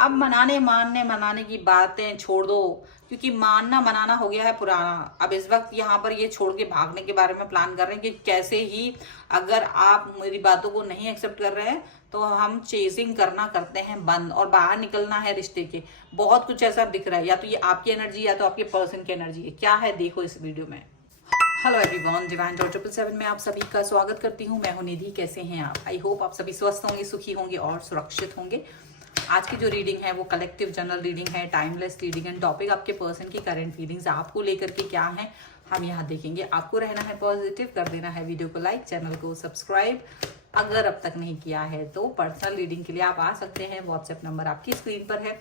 अब मनाने की बातें छोड़ दो, क्योंकि मानना मनाना हो गया है पुराना। अब इस वक्त यहाँ पर ये छोड़ के भागने के बारे में प्लान कर रहे हैं कि कैसे ही अगर आप मेरी बातों को नहीं एक्सेप्ट कर रहे हैं तो हम चेजिंग करना करते हैं बंद और बाहर निकलना है रिश्ते के। बहुत कुछ ऐसा दिख रहा है, या तो ये आपकी एनर्जी या तो आपके पर्सन की एनर्जी है। क्या है देखो इस वीडियो में। हेलो एवरीवन, डिवाइन डॉट 777 में आप सभी का स्वागत करती हूँ। मैं हूँ निधि। कैसे हैं आप? आई होप आप सभी स्वस्थ होंगे, सुखी होंगे और सुरक्षित होंगे। आज की जो रीडिंग है वो कलेक्टिव जनरल रीडिंग है, टाइमलेस रीडिंग एंड टॉपिक आपके पर्सन की करंट फीलिंग्स आपको लेकर के क्या है हम यहाँ देखेंगे। आपको रहना है पॉजिटिव, कर देना है वीडियो को लाइक, चैनल को सब्सक्राइब अगर अब तक नहीं किया है तो। पर्सनल रीडिंग के लिए आप आ सकते हैं, व्हाट्सएप नंबर आपकी स्क्रीन पर है।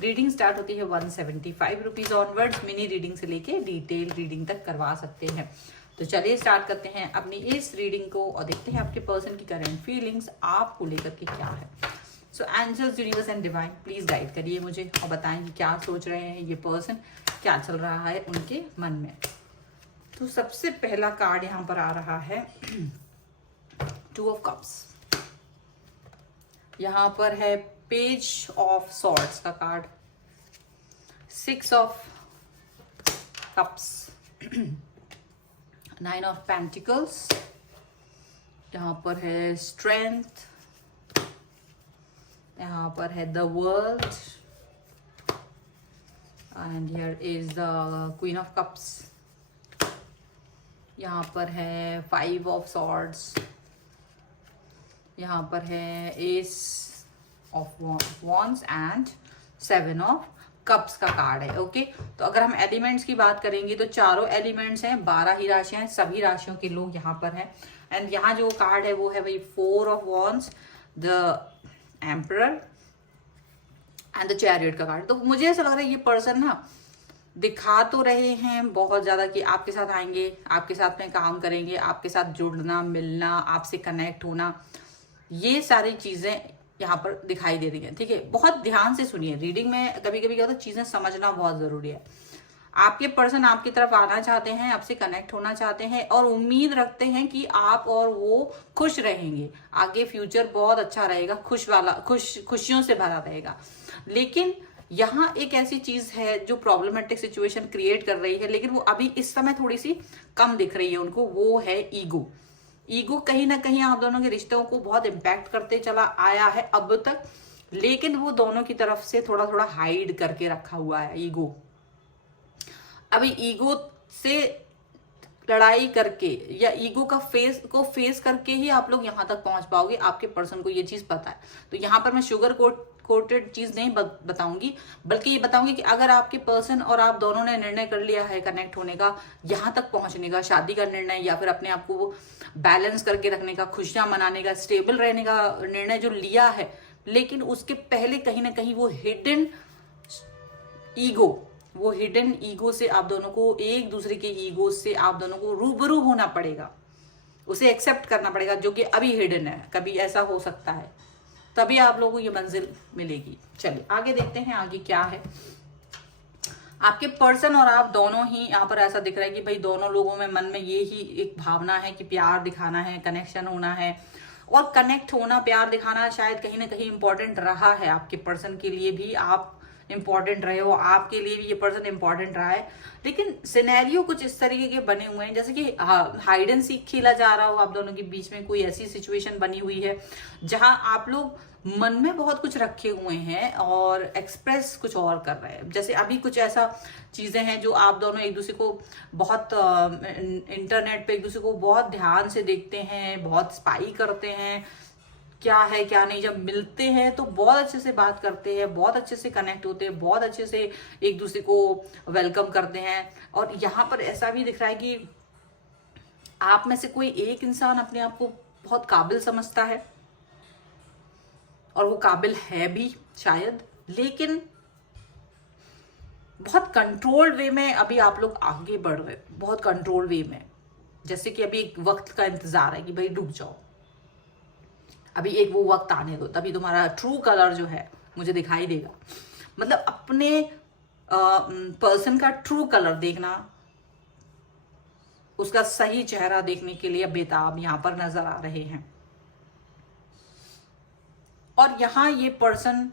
रीडिंग स्टार्ट होती है 175 रुपीज ऑनवर्ड्स। मिनी रीडिंग से लेके डिटेल रीडिंग तक करवा सकते हैं। तो चलिए स्टार्ट करते हैं अपनी इस रीडिंग को और देखते हैं आपके पर्सन की करंट फीलिंग्स आपको लेकर के क्या है। So angels, universe and divine please guide करिए मुझे और बताएं कि क्या सोच रहे हैं ये पर्सन, क्या चल रहा है उनके मन में। तो सबसे पहला कार्ड यहाँ पर आ रहा है 2 ऑफ कप्स। यहाँ पर है पेज ऑफ सॉर्ड्स का card, 6 of cups, 9 of pentacles, यहाँ पर है स्ट्रेंथ, यहाँ पर है the world and here is the queen of cups. यहाँ पर है 5 ऑफ सॉर्ड्स, यहाँ पर है S of wands and 7 of cups का कार्ड है। ओके, तो अगर हम एलिमेंट्स की बात करेंगे तो चारों एलिमेंट्स हैं, 12 ही राशियां हैं, सभी राशियों के लोग यहाँ पर हैं। एंड यहाँ जो कार्ड है वो है भाई 4 of wands, the emperor and the chariot का कार्ड। तो मुझे ऐसा लग रहा है ये पर्सन ना दिखा तो रहे हैं बहुत ज्यादा कि आपके साथ आएंगे, आपके साथ में काम करेंगे, आपके साथ जुड़ना, मिलना, आपसे कनेक्ट होना, ये सारी चीजें यहाँ पर दिखाई दे रही हैं। ठीक है, बहुत ध्यान से सुनिए। रीडिंग में कभी कभी क्या होता है, चीजें समझना बहुत जरूरी है। आपके पर्सन आपकी तरफ आना चाहते हैं, आपसे कनेक्ट होना चाहते हैं और उम्मीद रखते हैं कि आप और वो खुश रहेंगे, आगे फ्यूचर बहुत अच्छा रहेगा, खुशियों से भरा रहेगा। लेकिन यहाँ एक ऐसी चीज है जो प्रॉब्लमेटिक सिचुएशन क्रिएट कर रही है, लेकिन वो अभी इस समय थोड़ी सी कम दिख रही है उनको, वो है ईगो। ईगो कहीं ना कहीं आप दोनों के रिश्तों को बहुत इम्पैक्ट करते चला आया है अब तक, लेकिन वो दोनों की तरफ से थोड़ा थोड़ा हाइड करके रखा हुआ है ईगो। अभी ईगो से लड़ाई करके या ईगो का फेस करके ही आप लोग यहाँ तक पहुंच पाओगे। आपके पर्सन को ये चीज पता है। तो यहाँ पर मैं शुगर कोटेड चीज नहीं बताऊंगी, बल्कि ये बताऊंगी कि अगर आपके पर्सन और आप दोनों ने निर्णय कर लिया है कनेक्ट होने का, यहाँ तक पहुंचने का, शादी का निर्णय या फिर अपने आप को बैलेंस करके रखने का, खुशियां मनाने का, स्टेबल रहने का निर्णय जो लिया है, लेकिन उसके पहले कहीं ना कहीं वो हिडन ईगो से आप दोनों को, एक दूसरे के ईगो से आप दोनों को रूबरू होना पड़ेगा, उसे एक्सेप्ट करना पड़ेगा, जो कि अभी हिडन है। कभी ऐसा हो सकता है, तभी आप लोगों को ये मंजिल मिलेगी। चलिए आगे देखते हैं आगे क्या है। आपके पर्सन और आप दोनों ही यहाँ पर ऐसा दिख रहा है कि भाई दोनों लोगों में मन में ये ही एक भावना है कि प्यार दिखाना है, कनेक्शन होना है। और कनेक्ट होना, प्यार दिखाना शायद कहीं ना कहीं इंपॉर्टेंट रहा है आपके पर्सन के लिए भी, आप इंपॉर्टेंट रहे हो, आपके लिए भी ये पर्सन इंपॉर्टेंट रहा है। लेकिन सिनेरियो कुछ इस तरीके के बने हुए हैं जैसे कि हाइड एंड सीक खेला जा रहा हो आप दोनों के बीच में। कोई ऐसी सिचुएशन बनी हुई है जहां आप लोग मन में बहुत कुछ रखे हुए हैं और एक्सप्रेस कुछ और कर रहे हैं। जैसे अभी कुछ ऐसा चीजें हैं जो आप दोनों एक दूसरे को बहुत इंटरनेट पे एक दूसरे को बहुत ध्यान से देखते हैं, बहुत स्पाई करते हैं, क्या है क्या नहीं। जब मिलते हैं तो बहुत अच्छे से बात करते हैं, बहुत अच्छे से कनेक्ट होते हैं, बहुत अच्छे से एक दूसरे को वेलकम करते हैं। और यहाँ पर ऐसा भी दिख रहा है कि आप में से कोई एक इंसान अपने आप को बहुत काबिल समझता है और वो काबिल है भी शायद, लेकिन बहुत कंट्रोल्ड वे में अभी आप लोग आगे बढ़ रहे हैं, बहुत कंट्रोल वे में। जैसे कि अभी एक वक्त का इंतजार है कि भाई रुक जाओ, अभी एक वो वक्त आने दो, तभी तुम्हारा ट्रू कलर जो है मुझे दिखाई देगा। मतलब अपने पर्सन का ट्रू कलर देखना, उसका सही चेहरा देखने के लिए बेताब यहां पर नजर आ रहे हैं। और यहां ये पर्सन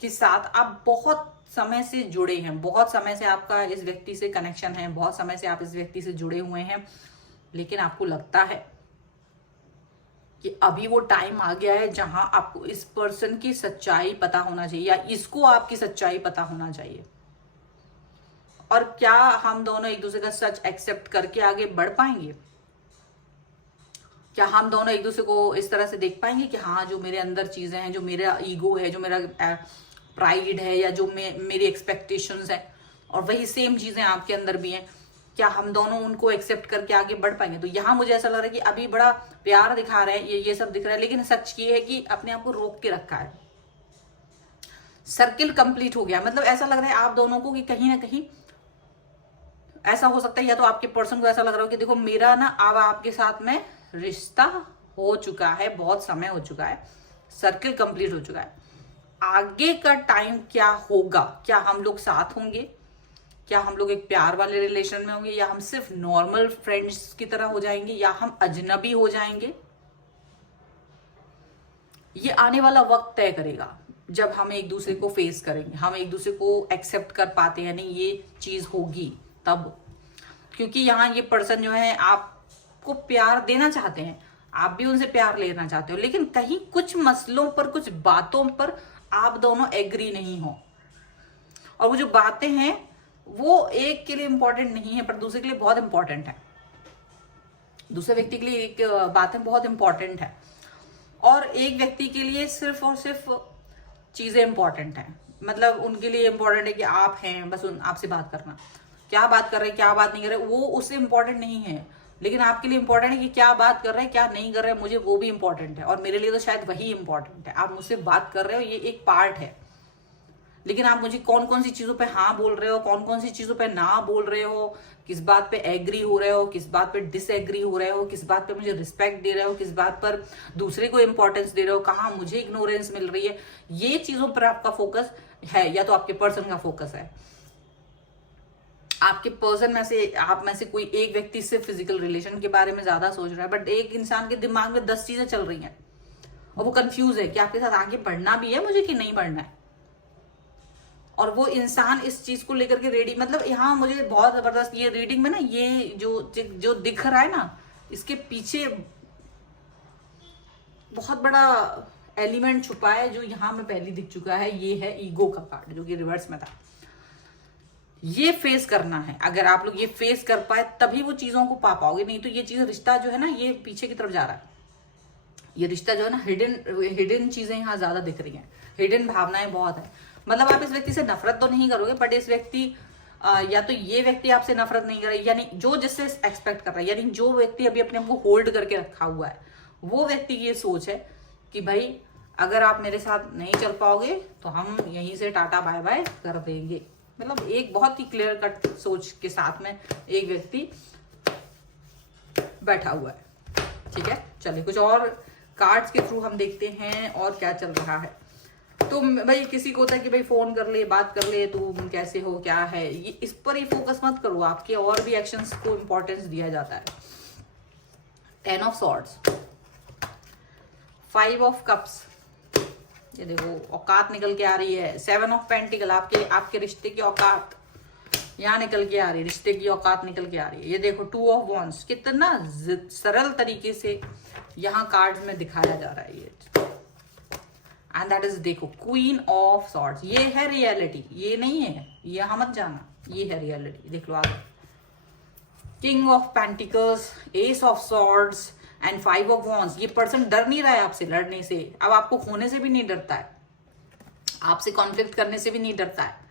के साथ आप बहुत समय से जुड़े हैं, बहुत समय से आपका इस व्यक्ति से कनेक्शन है, बहुत समय से आप इस व्यक्ति से जुड़े हुए हैं, लेकिन आपको लगता है कि अभी वो टाइम आ गया है जहां आपको इस पर्सन की सच्चाई पता होना चाहिए या इसको आपकी सच्चाई पता होना चाहिए। और क्या हम दोनों एक दूसरे का सच एक्सेप्ट करके आगे बढ़ पाएंगे? क्या हम दोनों एक दूसरे को इस तरह से देख पाएंगे कि हाँ, जो मेरे अंदर चीजें हैं, जो मेरा ईगो है, जो मेरा प्राइड है, या जो मेरी एक्सपेक्टेशंस है, और वही सेम चीजें आपके अंदर भी हैं, क्या हम दोनों उनको एक्सेप्ट करके आगे बढ़ पाएंगे? तो यहाँ मुझे ऐसा लग रहा है कि अभी बड़ा प्यार दिखा रहे हैं, ये सब दिख रहा है, लेकिन सच ये है कि अपने आप को रोक के रखा है। सर्किल कंप्लीट हो गया, मतलब ऐसा लग रहा है आप दोनों को कि कहीं ना कहीं ऐसा हो सकता है, या तो आपके पर्सन को ऐसा लग रहा हो कि देखो मेरा ना अब आपके साथ में रिश्ता हो चुका है, बहुत समय हो चुका है, सर्किल कंप्लीट हो चुका है, आगे का टाइम क्या होगा? क्या हम लोग साथ होंगे? क्या हम लोग एक प्यार वाले रिलेशन में होंगे, या हम सिर्फ नॉर्मल फ्रेंड्स की तरह हो जाएंगे, या हम अजनबी हो जाएंगे? ये आने वाला वक्त तय करेगा, जब हम एक दूसरे को फेस करेंगे, हम एक दूसरे को एक्सेप्ट कर पाते हैं नहीं ये चीज होगी तब। क्योंकि यहाँ ये पर्सन जो है आपको प्यार देना चाहते हैं, आप भी उनसे प्यार लेना चाहते हो, लेकिन कहीं कुछ मसलों पर, कुछ बातों पर आप दोनों एग्री नहीं हो, और वो जो बातें हैं वो एक के लिए इंपॉर्टेंट नहीं है पर दूसरे के लिए बहुत इंपॉर्टेंट है, दूसरे व्यक्ति के लिए एक बातें बहुत इंपॉर्टेंट है, और एक व्यक्ति के लिए सिर्फ और सिर्फ चीजें इंपॉर्टेंट है। मतलब उनके लिए इंपॉर्टेंट है कि आप हैं, बस आपसे बात करना, क्या बात कर रहे हैं, क्या बात नहीं कर रहे, वो उससे इंपॉर्टेंट नहीं है, लेकिन आपके लिए इंपॉर्टेंट है कि क्या बात कर रहे हैं, क्या नहीं कर रहे हैं, मुझे वो भी इंपॉर्टेंट है, और मेरे लिए तो शायद वही इंपॉर्टेंट है। आप मुझसे बात कर रहे हो, ये एक पार्ट है, लेकिन आप मुझे कौन कौन सी चीजों पे हाँ बोल रहे हो, कौन कौन सी चीजों पे ना बोल रहे हो, किस बात पे एग्री हो रहे हो, किस बात पे डिसएग्री हो रहे हो, किस बात पे मुझे रिस्पेक्ट दे रहे हो, किस बात पर दूसरे को इंपॉर्टेंस दे रहे हो, कहाँ मुझे इग्नोरेंस मिल रही है, ये चीजों पर आपका फोकस है, या तो आपके पर्सन का फोकस है। आपके पर्सन में से, आप में से कोई एक व्यक्ति सिर्फ फिजिकल रिलेशन के बारे में ज्यादा सोच रहा है, बट एक इंसान के दिमाग में 10 चीजें चल रही हैं और वो कंफ्यूज है कि आपके साथ आगे बढ़ना भी है मुझे कि नहीं बढ़ना है, और वो इंसान इस चीज को लेकर के रेडी, मतलब यहाँ मुझे बहुत जबरदस्त ये रीडिंग में ना, ये जो दिख रहा है ना, इसके पीछे बहुत बड़ा एलिमेंट छुपा है जो यहाँ में पहले दिख चुका है। ये है ईगो का कार्ड जो कि रिवर्स में था। ये फेस करना है, अगर आप लोग ये फेस कर पाए तभी वो चीजों को पा पाओगे, नहीं तो ये चीज, रिश्ता जो है ना, ये पीछे की तरफ जा रहा है। ये रिश्ता जो है ना, हिडन चीजें यहाँ ज्यादा दिख रही हैं, हिडन भावनाएं बहुत है। मतलब आप इस व्यक्ति से नफरत तो नहीं करोगे, बट इस व्यक्ति या तो ये व्यक्ति आपसे नफरत नहीं कर रहा है, यानी जो जिससे एक्सपेक्ट कर रहा है, यानी जो व्यक्ति अभी अपने आप को होल्ड करके रखा हुआ है, वो व्यक्ति की ये सोच है कि भाई अगर आप मेरे साथ नहीं चल पाओगे तो हम यहीं से टाटा बाय बाय कर देंगे। मतलब एक बहुत ही क्लियर कट सोच के साथ में एक व्यक्ति बैठा हुआ है। ठीक है, चलिए कुछ और कार्ड्स के थ्रू हम देखते हैं और क्या चल रहा है। तो भाई किसी को होता है कि भाई फोन कर ले, बात कर ले, तुम कैसे हो, क्या है, ये इस पर ही फोकस मत करो, आपके और भी एक्शंस को इंपॉर्टेंस दिया जाता है। 10 ऑफ सॉर्ड्स, 5 ऑफ कप्स, ये देखो औकात निकल के आ रही है। 7 ऑफ पेंटिकल, आपके रिश्ते की औकात यहाँ निकल के आ रही है, रिश्ते की औकात निकल के आ रही है। ये देखो 2 ऑफ वॉन्ड्स, कितना सरल तरीके से यहाँ कार्ड्स में दिखाया जा रहा है ये, एंड दैट इज, देखो क्वीन ऑफ सॉर्ड्स, ये है रियलिटी, ये नहीं है, यहाँ मत जाना, ये है रियलिटी। देख लो आगे, king of pentacles, S of swords and 5 of wands. ये पर्सन डर नहीं रहा है आपसे लड़ने से, अब आपको खोने से भी नहीं डरता है, आपसे कॉन्फ्लिक्ट करने से भी नहीं डरता है,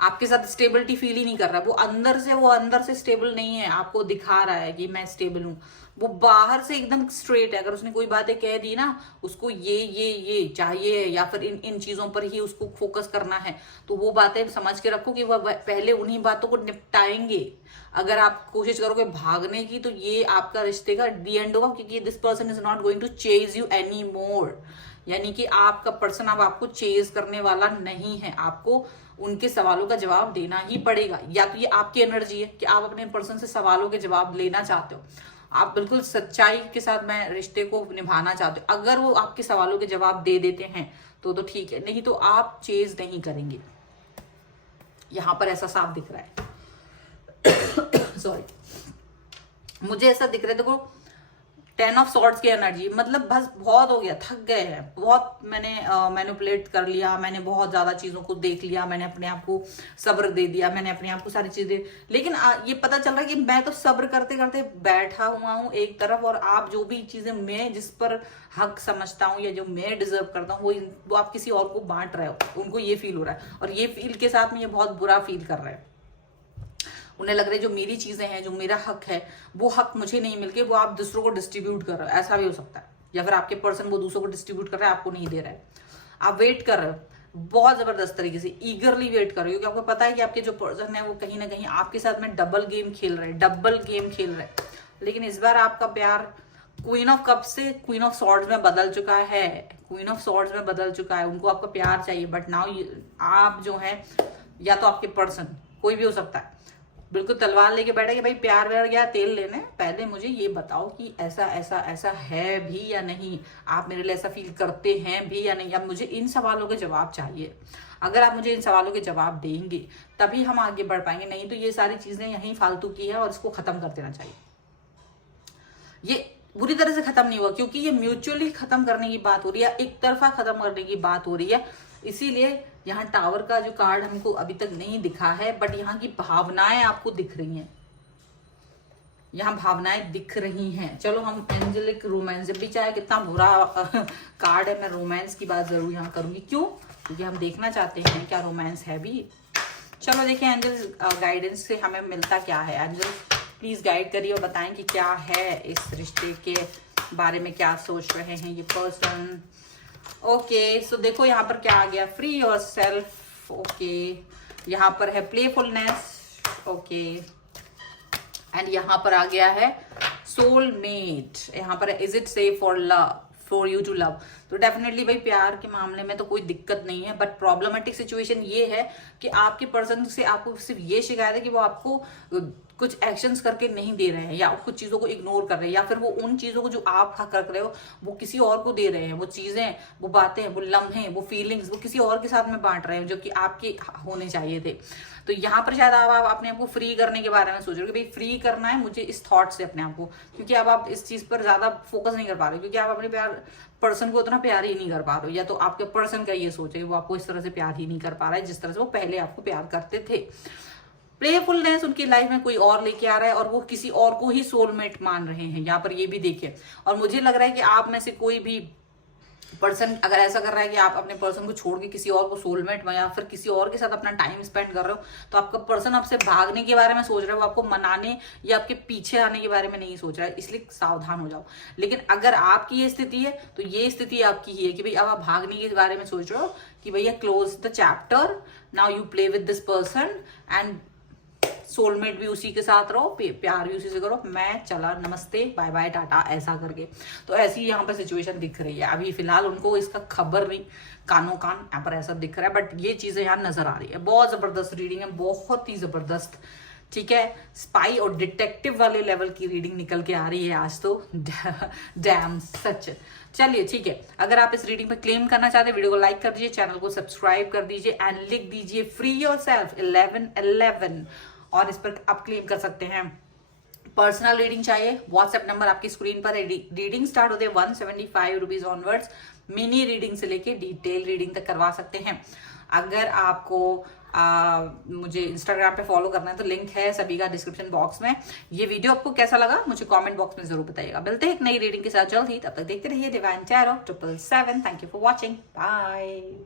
आपके साथ स्टेबिलिटी फील ही नहीं कर रहा। वो अंदर से स्टेबल नहीं है, आपको दिखा रहा है कि मैं स्टेबल हूं। वो बाहर से एकदम स्ट्रेट है, अगर उसने कोई बातें कह दी ना, उसको ये चाहिए या फिर इन चीजों पर ही उसको फोकस करना है, तो वो बातें समझ के रखो कि वह पहले उन्हीं बातों को निपटाएंगे। अगर आप कोशिश करोगे भागने की तो ये आपका रिश्ते का दी एंड होगा, क्योंकि this person is not going to chase you any more, यानी कि आपका पर्सन अब आपको चेज करने वाला नहीं है। आपको उनके सवालों का जवाब देना ही पड़ेगा, या तो ये आपकी एनर्जी है कि आप अपने पर्सन से सवालों के जवाब लेना चाहते हो, आप बिल्कुल सच्चाई के साथ मैं रिश्ते को निभाना चाहते हो, अगर वो आपके सवालों के जवाब दे देते हैं तो ठीक है, नहीं तो आप चेज नहीं करेंगे। यहां पर ऐसा साफ दिख रहा है सॉरी, मुझे ऐसा दिख रहा है। देखो 10 ऑफ सॉर्ड्स की एनर्जी, मतलब बस बहुत हो गया, थक गए हैं, बहुत मैंने मैनिपुलेट कर लिया, मैंने बहुत ज्यादा चीजों को देख लिया, मैंने अपने आप को सब्र दे दिया, मैंने अपने आप को सारी चीजें, लेकिन ये पता चल रहा है कि मैं तो सब्र करते करते बैठा हुआ हूं एक तरफ, और आप जो भी चीजें मैं जिस पर हक समझता हूँ या जो मैं डिजर्व करता हूँ वो आप किसी और को बांट रहे हो, उनको ये फील हो रहा है, और ये फील के साथ में ये बहुत बुरा फील कर रहे हैं। उन्हें लग रहा है जो मेरी चीजें हैं, जो मेरा हक है, वो हक मुझे नहीं मिलके वो आप दूसरों को डिस्ट्रीब्यूट कर रहे हो, ऐसा भी हो सकता है। या फिर आपके पर्सन वो दूसरों को डिस्ट्रीब्यूट कर रहा है, आपको नहीं दे रहा है, आप वेट कर रहे हो बहुत जबरदस्त तरीके से, ईगरली वेट कर रहे हो, क्योंकि आपको पता है कि आपके जो पर्सन है वो कहीं ना कहीं आपके साथ में डबल गेम खेल रहे हैं। लेकिन इस बार आपका प्यार क्वीन ऑफ कप से क्वीन ऑफ सॉर्ड्स में बदल चुका है, उनको आपका प्यार चाहिए, बट नाउ आप जो है, या तो आपके पर्सन कोई भी हो सकता है, बिल्कुल तलवार लेके बैठे कि भाई प्यार व्यार या तेल लेने, पहले मुझे ये बताओ कि ऐसा ऐसा ऐसा है भी या नहीं, आप मेरे लिए ऐसा फील करते हैं भी या नहीं। अब मुझे इन सवालों के जवाब चाहिए, अगर आप मुझे इन सवालों के जवाब देंगे तभी हम आगे बढ़ पाएंगे, नहीं तो ये सारी चीजें यहीं फालतू की है और इसको खत्म कर देना चाहिए। ये बुरी तरह से खत्म नहीं हुआ, क्योंकि ये म्यूचुअली खत्म करने की बात हो रही है, एक तरफा खत्म करने की बात हो रही है, इसीलिए यहाँ टावर का जो कार्ड हमको अभी तक नहीं दिखा है, बट यहाँ की भावनाएं आपको दिख रही हैं, यहाँ भावनाएं दिख रही हैं। चलो हम एंजेलिक रोमांस, जब भी चाहे कितना बुरा कार्ड है, मैं रोमांस की बात जरूर यहाँ करूंगी। क्यों? क्योंकि हम देखना चाहते हैं क्या रोमांस है भी। चलो देखिए एंजल गाइडेंस से हमें मिलता क्या है। एंजल प्लीज गाइड करिए और बताएं कि क्या है इस रिश्ते के बारे में, क्या सोच रहे हैं ये पर्सन। ओके सो देखो यहाँ पर क्या आ गया, फ्री योर सेल्फ। ओके यहाँ पर है प्लेफुलनेस। ओके एंड यहाँ पर आ गया है सोलमेट। यहाँ पर is it safe for love, for you to love. तो डेफिनेटली भाई प्यार के मामले में तो कोई दिक्कत नहीं है, बट प्रॉब्लमेटिक सिचुएशन ये है कि आपके पर्सन से आपको सिर्फ ये शिकायत है कि वो आपको कुछ एक्शंस करके नहीं दे रहे हैं, या कुछ चीजों को इग्नोर कर रहे हैं, या फिर वो उन चीजों को जो आप हक रख रहे हो वो किसी और को दे रहे हैं। वो चीजें, वो बातें, वो लम्हे, वो फीलिंग्स वो किसी और के साथ में बांट रहे हैं जो कि आपके होने चाहिए थे। तो यहाँ पर शायद आप अपने आप को फ्री करने के बारे में सोच रहे हो कि भाई फ्री करना है मुझे इस थॉट से अपने आप को, क्योंकि अब आप इस चीज पर ज्यादा फोकस नहीं कर पा रहे हो, क्योंकि आप अपने प्यार पर्सन को उतना प्यार ही नहीं कर पा रहे हो, या तो आपके पर्सन का ये सोच है वो आपको इस तरह से प्यार ही नहीं कर पा रहा है जिस तरह से वो पहले आपको प्यार करते थे। प्लेफुलनेस उनकी लाइफ में कोई और लेके आ रहा है और वो किसी और को ही सोलमेट मान रहे हैं, यहाँ पर ये भी देखिए। और मुझे लग रहा है कि आप में से कोई भी पर्सन अगर ऐसा कर रहा है कि आप अपने पर्सन को छोड़ के किसी और को सोलमेट या फिर किसी और के साथ अपना टाइम स्पेंड कर रहे हो, तो आपका पर्सन आपसे भागने के बारे में सोच रहा है, वो आपको मनाने या आपके पीछे आने के बारे में नहीं सोच रहा है, इसलिए सावधान हो जाओ। लेकिन अगर आपकी ये स्थिति है तो ये स्थिति आपकी ही है कि भाई अब आप भागने के बारे में सोच रहे हो कि भैया close the chapter, now you play with this person and soulmate भी उसी के साथ रहो, प्यार भी उसी से करो, मैं चला, नमस्ते बाय बाय टाटा, ऐसा करके। तो ऐसी यहाँ पर सिचुएशन दिख रही है। अभी फिलहाल उनको इसका खबर नहीं, कानों कान यहाँ पर ऐसा दिख रहा है, बट ये चीजें यहाँ नजर आ रही है। बहुत जबरदस्त रीडिंग है, बहुत ही जबरदस्त, ठीक है। स्पाई और डिटेक्टिव वाले लेवल की रीडिंग निकल के आ रही है आज तो डैम सच। चलिए ठीक है, अगर आप इस रीडिंग पे क्लेम करना चाहते हैं वीडियो को लाइक कर दीजिए, चैनल को सब्सक्राइब कर दीजिए एंड लिख दीजिए फ्री योरसेल्फ 1111 और इस पर आप क्लेम कर सकते हैं। पर्सनल रीडिंग चाहिए, व्हाट्सएप नंबर आपकी स्क्रीन पर है। रीडिंग स्टार्ट होते हैं 175 रुपीज ऑनवर्ड्स, मिनी रीडिंग से लेके डिटेल रीडिंग तक करवा सकते हैं। अगर आपको मुझे इंस्टाग्राम पे फॉलो करना है तो लिंक है सभी का डिस्क्रिप्शन बॉक्स में। ये वीडियो आपको कैसा लगा मुझे कमेंट बॉक्स में जरूर बताइएगा। मिलते हैं एक नई रीडिंग के साथ जल्द ही, तब तक देखते रहिए divine tarot 777। Thank you for watching, bye.